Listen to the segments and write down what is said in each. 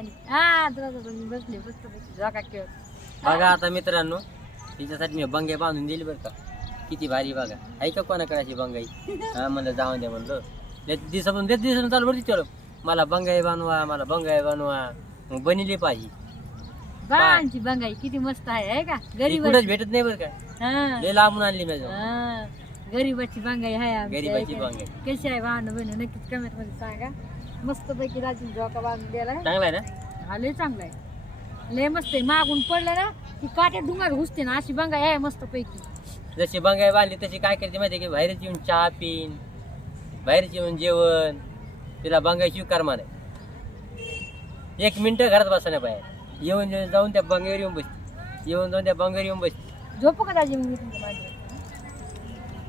पाणी हा तुला बसले बघा आता मित्रांनो तिच्यासाठी मी बंगे बांधून दिली बरं का. किती भारी बघा. आहे का कोणाकडे अशी बंगाई? हा म्हणलं जाऊन द्या म्हणलं. देत दिवसापासून देत दिवसापासून चालू बरं चलो मला बंगाई बनवा मला बंगाई बनवा मग बनली पाहिजे. बाळांची बंगाई किती मस्त आहे है का? ती गरीब कुठंच भेटत नाही बरं का. हा. लय लांबून आणली मी जाऊन. हा. गरीबाची बांगाई आहे आमच्या गरीबाची इकडे. बांगाई. कशी आहे भावना बहिणी? नक्कीच कमेंटमध्ये सांगा. मस्त पैकी राजून झोका बांधून द्यायला चांगला आहे ना? हा लय चांगला आहे. लय मस्त आहे. मागून पडलं ना की काट्या डुंगार घुसते ना अशी बांगाई आहे मस्त पैकी जशी बंगाई बांधली तशी काय करते माहिती आहे की बाहेरच येऊन चहा पिन बाहेरच येऊन जेवण तिला बंगाई स्वीकार माने एक मिनिट घरात बसा नाही बाहेर येऊन जेवून जाऊन त्या बंगाईवर येऊन बसते. येऊन जाऊन त्या बंगाईवर येऊन बसते. झोपू का दाजी मग मी तुमच्या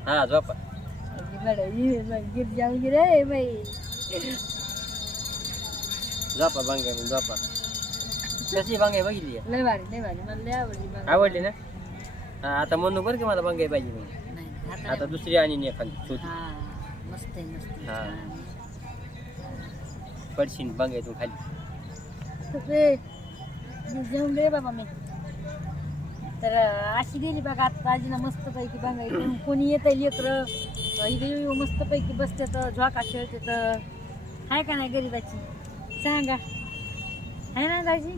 हा झोपा. गिर जाऊ रे बाई. झोपा बंगाई म्हणून झोपा कशी बंगाई बघितली आहे? लय भारी लय भारी. मला लय आवडली ना? हा आता म्हणू बरं की मला बंगाई पाहिजे म्हणून. नाही, नाही, आता. दुसरी आणि एखादी छोटी हा मस्त आहे मस्त आहे. हा. छान. पडशीन बंगाईतून खाली. ते मी जेवण रे बाबा मी. तर अं, अशी गेली बघा आता दाजीला मस्त पैकी बघा इकडून कोणी येत लेकर इथे येऊ मस्त पैकी बसते तर झोका खेळते तर. आहे का नाही गरीबाची? सांगा. आहे ना दाजी?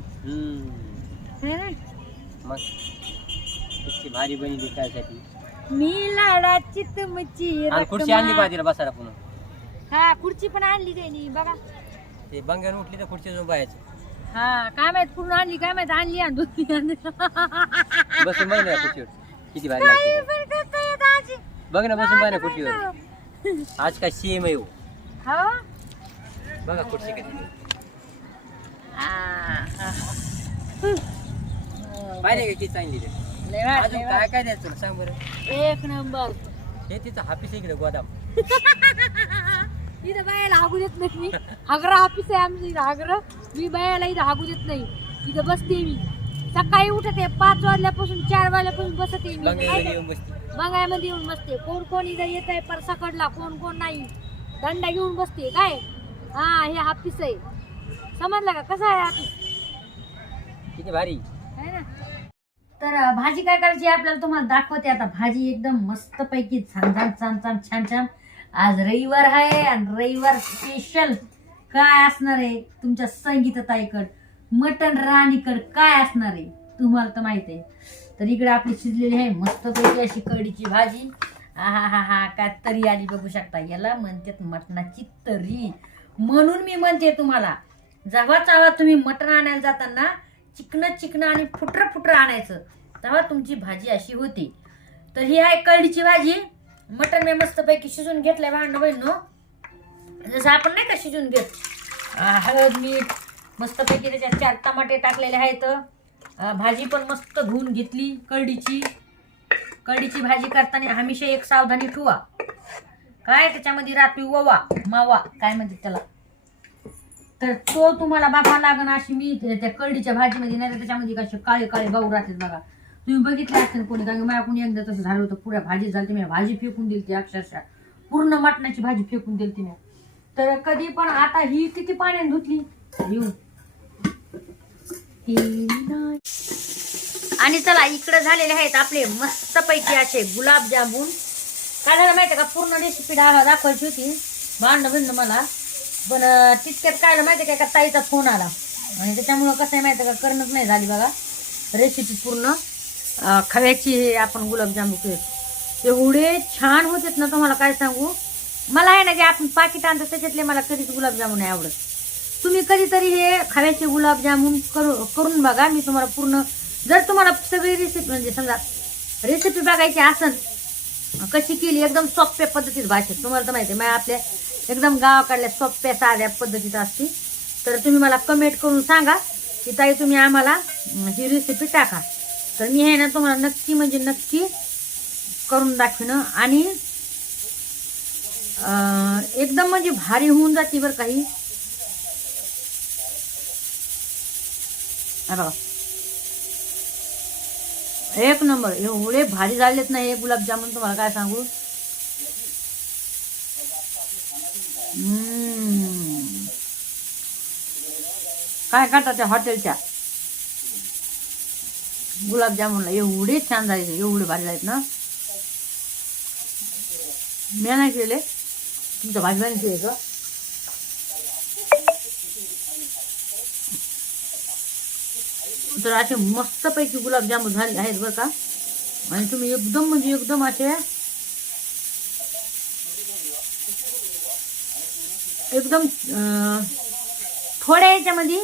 आहे ना? मग इतकी भारी बनली त्यासाठी. मी लाडाची तुमची आणि खुर्ची. आणली पाहिजे बसायला पुन्हा. हा खुर्ची पण आणली त्यांनी बघा. ते बंगाईवर उठली तर खुर्ची बाहेरचं हा काय माहीत पूर्ण आणली काय माहीत आणली आणि दुसरी आणली. बसून बघ ना खुर्चीवर. किती भारी काही लागते. पण करतोय दाजी. बघ ना बसून बघ ना खुर्चीवर. आज काय सीएम आहे हो. हा? बघा खुर्ची किती. पाहिजे का किती चांगली ते लय भारी, अजून लय काय काय द्यायचं तुला? सांग बरं. भारी. एक नंबर. हे तिचं हापीस इकडे गोदाम. इथं बायाला हागू देत नाही मी. हागरा ऑफिस आहे आमचं इथं हागरं. मी बायाला इथं हागू देत नाही. इथं बसते मी. सकाळी उठते पाच वाजल्यापासून चार वाजल्यापासून बसते मी. बंगाईवर येऊन बसते. बंगायमध्ये येऊन बसते. कोण कोण इथं येत आहे परसाकडला कोण कोण नाही. दंडा घेऊन बसते. काय? हा हे ऑफिस आहे. समजलं का? कसं आहे ऑफिस किती भारी. आहे ना? तर अं, भाजी काय करायची आहे आपल्याला तुम्हाला दाखवते आता. भाजी एकदम मस्त पैकी छान छान छान छान छान छान आज रविवार आहे आणि रविवार स्पेशल काय असणार आहे तुमच्या संगीतताईकड मटन राणीकड काय असणार आहे? तुम्हाला तर माहीत आहे. तर इकडे आपली शिजलेली आहे मस्त पैकी अशी कढीची भाजी. हा हा हा काय तरी आली बघू शकता. याला म्हणतात मटणाची तरी. म्हणून मी म्हणते तुम्हाला जेव्हा जेव्हा तुम्ही मटण आणायला जाताना चिकणं चिकणं आणि फुटर फुटर आणायचं तेव्हा तुमची भाजी अशी होती. तर ही आहे कळडीची भाजी. मटण मी मस्तपैकी शिजून घेतलंय भांड बहिणो जसं आपण नाही का शिजून घेत हळद मीठ मस्तपैकी त्याच्यात चार टमाटे टाकलेले आहेत. भाजी पण मस्त धुवून घेतली कळडीची कळडीची भाजी करताना हमेशा एक सावधानी ठेवा. काय त्याच्यामध्ये रात्री ओवा मावा काय म्हणते त्याला? तर तो तुम्हाला बघावा लागण अशी मी त्या त्या कळडीच्या भाजीमध्ये नाही तर त्याच्यामध्ये कसे काळे काळे गाऊ राहतात बघा. तुम्ही बघितले असतील कोणी कारण माझ्या कोणी एकदा तसं झालं होतं. पुऱ्या भाजी झाली मी भाजी फेकून दिली ती अक्षरशः. पूर्ण मटणाची भाजी फेकून दिली मी. तर कधी पण आता ही किती पाण्याने धुतली? येऊ. आणि चला इकडे झालेले आहेत आपले मस्तपैकी असे गुलाबजामुन. काय झालं माहिती का? पूर्ण रेसिपी दाखवायची होती. भांड भिंड मला. पण तितक्यात कायला माहिती काय का? ताईचा फोन आला. आणि त्याच्यामुळं कसं आहे माहिती का? करणंच नाही झाली बघा. रेसिपी पूर्ण. खव्याची खव्याची आपण गुलाबजामुन केले एवढे छान होतेत ना तुम्हाला काय सांगू? मला आहे ना जे आपण पाकिट आणतो त्याच्यातले मला कधीच गुलाबजामुन नाही आवडत. तुम्ही कधीतरी हे खव्याचे गुलाबजामुन करू करून बघा. मी तुम्हाला पूर्ण जर तुम्हाला सगळी रेसिपी म्हणजे समजा रेसिपी बघायची असन कशी केली एकदम सोप्या पद्धतीत भाषेत तुम्हाला तर माहिती आहे मग आपल्या एकदम गावाकडल्या सोप्या साध्या पद्धतीत असते तर तुम्ही मला कमेंट करून सांगा की ताई तुम्ही आम्हाला ही रेसिपी टाका. तर मी आहे ना तुम्हाला नक्की म्हणजे नक्की करून दाखवणं आणि एकदम म्हणजे भारी होऊन जाते बरं काही बघा. एक नंबर. एवढे भारी झालेत नाही हे गुलाबजामुन तुम्हाला काय सांगू? काय करतात त्या हॉटेलच्या? गुलाबजामुनला एवढे छान झाले एवढे भारी आहेत ना? मी नाही केले. तुमच्या भाजपाने केले का? तर असे मस्तपैकी गुलाबजामुन झाले आहेत बरं का? आणि तुम्ही एकदम म्हणजे एकदम असे एकदम थोड्या याच्यामध्ये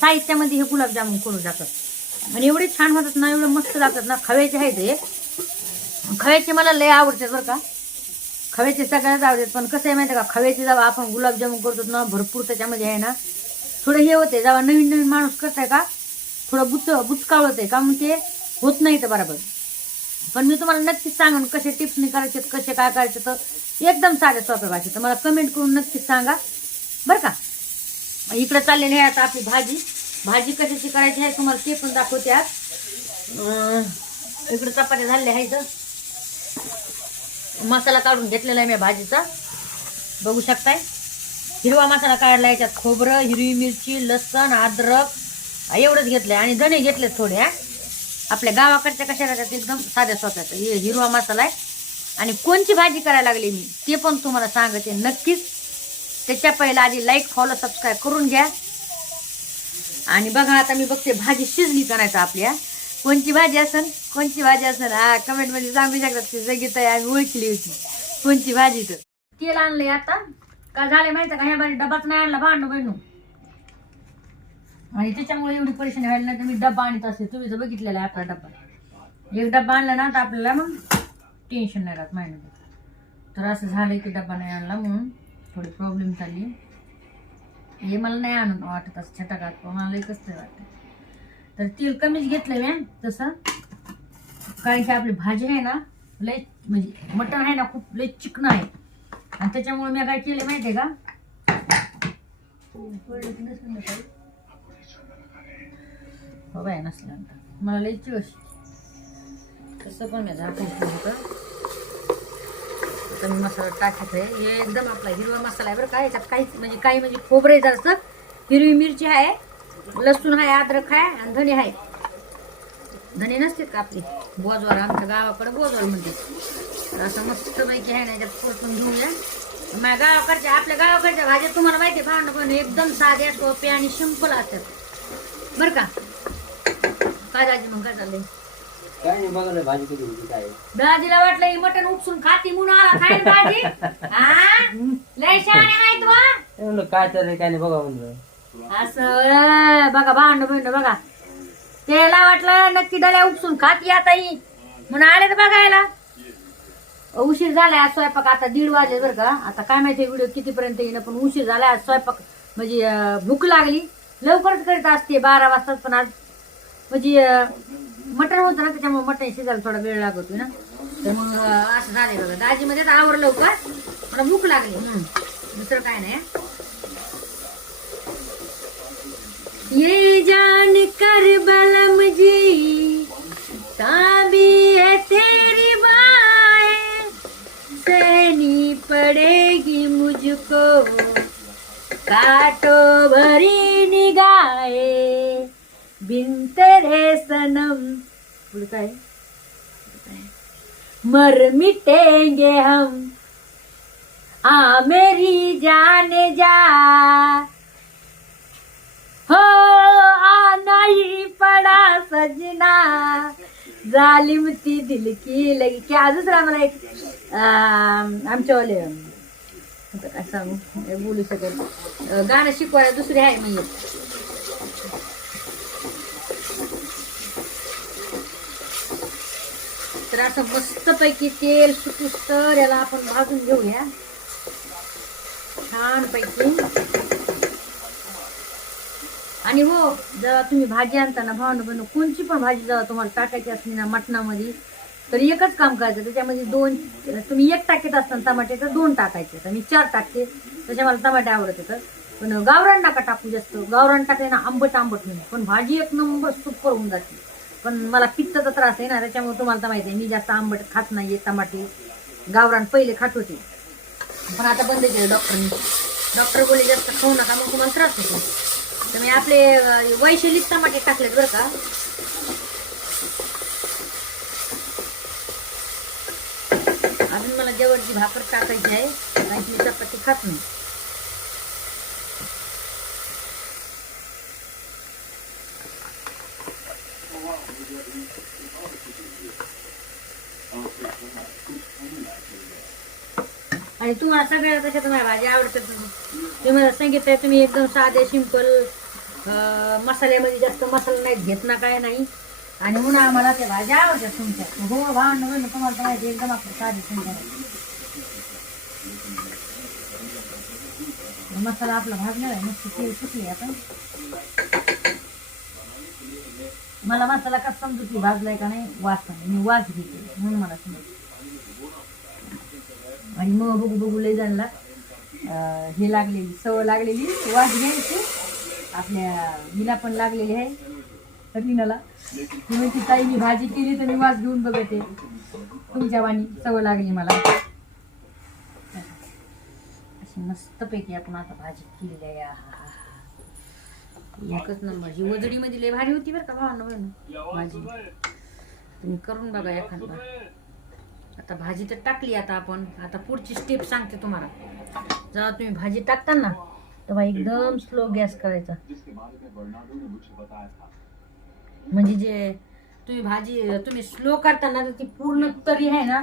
साहित्यामध्ये हे गुलाबजामुन करून जातात. आणि एवढे छान होतात ना एवढे मस्त लागतात ना खव्याचे आहेत हे. खव्याचे मला लय आवडतात बरं का. खव्याचे सगळ्याच आवडतात पण कसं आहे माहिती आहे का खव्याचे जेव्हा आपण गुलाबजामुन करतो ना भरपूर त्याच्यामध्ये आहे ना थोडं हे होते जेव्हा नवीन नवीन माणूस करताय का थोडं बुच बुचकाळ होते का मग ते होत नाही तर बरोबर. पण मी तुम्हाला नक्कीच सांगून कसे टिप्सनी करायचे कसे काय करायचे तर एकदम साध्या सोप्या भाषेत. तर मला कमेंट करून नक्कीच सांगा. बरं का? इकडे चाललेली आहे आता आपली भाजी. भाजी कशाची करायची आहे तुम्हाला ते पण दाखवते आज. इकडे चपात्या झालेल्या आहेत. मसाला काढून घेतलेला आहे मी भाजीचा. बघू शकताय? हिरवा मसाला काढला याच्यात खोबरं हिरवी मिरची लसण अद्रक. एवढंच घेतलंय. आणि धणे घेतलेत थोडे हा. आपल्या गावाकडच्या कशा राहतात एकदम साध्या स्वतःचा. हिरवा मसाला आहे. आणि कोणची भाजी करायला लागली मी ते पण तुम्हाला सांगते नक्कीच. त्याच्या पहिला आधी लाईक फॉलो सबस्क्राईब करून घ्या. आणि बघा आता मी बघते भाजी शिजली का नाही तर आपल्या. कोणची भाजी असन? कोणची भाजी असन? हा कमेंटमध्ये सांगू शकतात की जगीत आहे आम्ही ओळखली होती. कोणची भाजी तर? तेल आणलंय आता. का झाले माहिती का? ह्या भाजी डबाच नाही आणला भांडू बहिणू आणि त्याच्यामुळे एवढी परेशानी व्हायला नाही. तर मी डब्बा आणत असते तुम्ही तर बघितलेला आहे आपला डब्बा. एक डब्बा आणला ना तर आपल्याला मग टेन्शन नाही राहत माहिती तर असं झालं की डब्बा नाही आणला म्हणून थोडी प्रॉब्लेम झाली. हे मला नाही आणून वाटत असं छटाकात मला लई कसं तरी वाटतं तर तेल कमीच घेतलं मी तसं. कारण की आपली भाजी आहे ना लय म्हणजे मटण आहे ना खूप लय चिकन आहे. आणि त्याच्यामुळे मी काय केलं माहिती आहे का? बाय नसल्यानंतर मला लय चिवश तसं पण मी झाकून ठेवलं होतं. आता मी मसाला टाकत आहे. हे एकदम आपला हिरवा मसाला आहे बरं का. याच्यात काहीच म्हणजे काही म्हणजे खोबरे जास्त हिरवी मिरची आहे. लसूण आहे अद्रक आहे आणि धने आहे. धने नसतात का आपली? बोजवार आमच्या गावाकडे बोजवार म्हणते. तर असं मस्त पैकी आहे ना याच्यात पोचून घेऊया. माझ्या गावाकडच्या आपल्या गावाकडच्या भाज्या तुम्हाला माहिती आहे भावना पण एकदम साध्या सोप्या आणि सिंपल असतात. बरं का? काय दाजी मग काय चाललंय? काय नाही बघा ना भाजी होती काय दाजीला वाटलं ही मटण उपसून खाती म्हणून आला खायला भाजी. हा? लय शहाणे म्हणलं काय चाललंय काय नाही बघा म्हणलं. असं बघा भांड भांड बघा. त्याला वाटलं नक्की डल्या उपसून खाती आता ही. म्हणून आले तर बघायला. उशीर झालाय आज स्वयंपाक आता दीड वाजले बरं का. आता काय माहिती व्हिडिओ कितीपर्यंत येईन पण उशीर झालाय आज स्वयंपाक. म्हणजे अं, भूक लागली. लवकरच करीत असते बारा वाजताच पण आज. म्हणजे मटण होतं ना त्याच्यामुळे मटण शिजायला थोडा वेळ लागतोय ना तर मग असं झालंय बघा दाजी मध्ये आवरलं लवकर मला भूक लागली. दुसरं काय नाही. ये जान कर बलम जी ताबी है तेरी बाएं सहनी पड़ेगी मुझको काटो भरी निगाहे बिन रे सनम. पुढे काय मर मिटेंगे हम. आ मेरी जाने जा. हो आना ही पडा सजना. जालिम ती दिल की लगी. की हा दुसरा मला एक अं, आमच्यावाले काय सांगू? बोलू शकत गाणं शिकवायला दुसरी आहे म्हणजे. तर असं मस्तपैकी तेल सुटूस तर याला आपण भाजून घेऊया. छान पैकी आणि हो जेव्हा तुम्ही भाजी आणताना भावना बनव कोणची पण भाजी जेव्हा तुम्हाला टाकायची असली ना मटणामध्ये तर एकच काम करायचं त्याच्यामध्ये दोन तुम्ही एक टाकीत असताना टमाटे तर दोन टाकायचे तर मी चार टाकते त्याच्या मला टमाटे आवडत येतं पण गावरान नका टाकू जास्त गावरान टाकले ना आंबट आंबट होईल पण भाजी एक नंबर सुपर होऊन जाते. पण मला पित्ताचा त्रास आहे ना त्याच्यामुळे तुम्हाला तर माहिती आहे मी जास्त आंबट खात नाहीये टमाटे. गावरान पहिले खात होते. पण आता बंद केलं डॉक्टरनी. डॉक्टर बोलले जास्त खाऊ नका मग तुम्हाला त्रास होतो. तर मी आपले अं, टमाटे टाकलेत बरं का. अजून मला जेवणची भाकर टाकायची आहे नाही मी चपाती खात नाही. आणि तुम्हाला सगळ्या तशा तुम्हाला भाज्या आवडतात तुम्ही मला सांगितलंय तुम्ही एकदम साधे सिंपल मसाल्यामध्ये जास्त मसाला नाही घेत ना काय नाही. आणि म्हणून आम्हाला त्या भाज्या आवडतात तुमच्या. हो भांड तुम्हाला माहिती एकदम आपलं साधे सिंपल मसाला आपला भाजला आहे मस्त तेल सुटली आपण मला मसाला कसा समजू की भाजलाय का नाही वास नाही. मी वास घेते म्हणून मला समजतो आणि मग बघू बघू लय जाणला हे लागलेली सवय लागलेली वास घ्यायची. आपल्या हिला पण लागलेली आहे रीनाला ती ताई मी भाजी केली तर मी वास घेऊन बघते. तुमच्या वाणी सवय लागली मला. अशी मस्तपैकी आपण आता भाजी केली आहे. एकच नंबर. ही वजडीमध्ये लय भारी होती बरं का भावांना बहिण? भाजी. तुम्ही करून बघा एखादा. आता भाजी तर टाकली आता आपण. आता पुढची स्टेप सांगते तुम्हाला. जेव्हा तुम्ही भाजी टाकता ना तेव्हा एकदम स्लो गॅस करायचा. म्हणजे जे तुम्ही भाजी तुम्ही स्लो करताना तर ती पूर्ण तरी आहे ना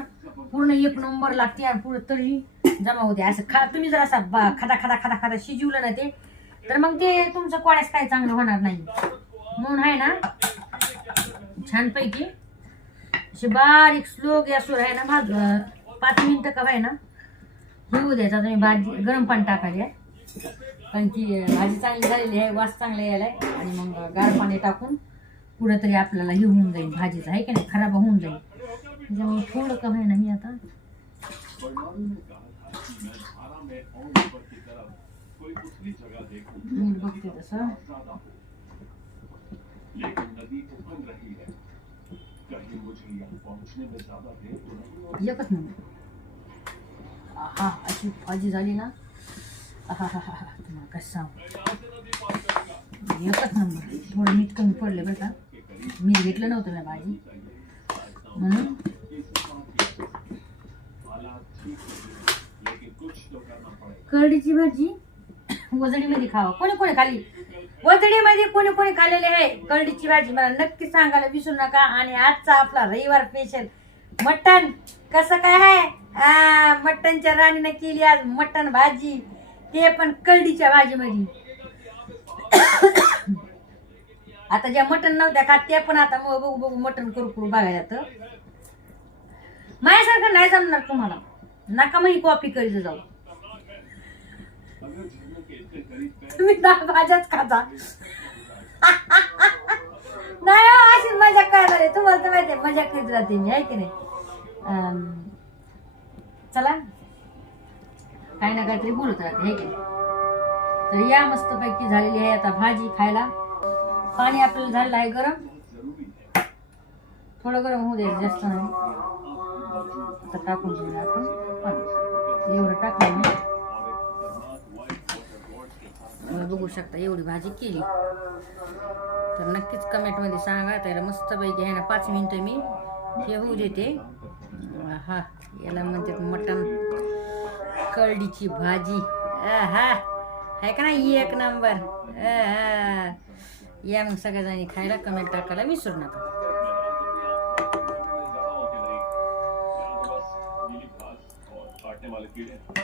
पूर्ण एक नंबर लागते आणि पूर्ण तरी जमा होते. असं खा तुम्ही जर असा बा- खदा खदा खदा खदा शिजवलं ना ते तर मग ते तुमचं कोळ्यास काय चांगलं होणार नाही. म्हणून आहे ना छानपैकी अशी बारीक स्लो गॅसवर आहे ना भाज पाच मिनिटं का आहे ना घेऊ द्यायचा तुम्ही भाजी गरम पाणी टाकायचे कारण की भाजी चांगली झालेली आहे वास चांगला यायला आहे आणि मग गार पाणी टाकून पुढं तरी आपल्याला हे होऊन जाईल भाजीचं आहे की नाही? खराब होऊन जाईल. त्याच्यामुळे थोडं कमी आहे ना मी आता. बघते तसं. एकच नंबर. अशी भाजी झाली ना? हा हा हा तुम्हाला कसं सांगू? एकच नंबर. थोडं मीठ कमी पडलं बरं का? मीठ घेतलं नव्हतं ना भाजी म्हणून करडीची भाजी वजडीमध्ये खावा. कोणी कोणी खाली? वजडीमध्ये कोणी कोणी खाल्लेली आहे. करडीची भाजी मला नक्की सांगायला विसरू नका. आणि आजचा आपला रविवार स्पेशल मटण कसं काय आहे? मटणच्या राणीनं केली आज मटण भाजी. ते पण करडीच्या भाजीमध्ये. आता ज्या मटण नव्हत्या खात त्या पण आता मग बघू बघू मटण करू करू बघायला तर माझ्यासारखं नाही जमणार तुम्हाला. नका मग कॉपी करीत जाऊ. तुम्ही दहा भाज्याच खाता. नाही हो, अशीच मजा करायला आहे. तुम्हाला तर माहिती मजा करीत राहते मी आहे की नाही? अं, चला. काही ना काहीतरी बोलत राहते हे की नाही? तर या मस्तपैकी झालेली आहे आता भाजी खायला. पाणी आपल्याला झालेलं आहे गरम. थोडं गरम होऊ द्यायचं जास्त नाही. आता टाकून घेऊया आपण पाणी. एवढं टाकलं मी. तुम्ही बघू शकता एवढी भाजी केली तर नक्कीच कमेंटमध्ये सांगा त्याला मस्तपैकी आहे ना पाच मिनटं मी हे होऊ देते हा याला म्हणतात मटण कळडीची भाजी हा आहे का नाही एक नंबर या मग सगळ्याजणी खायला कमेंट टाकायला विसरू नका वाले कीड़े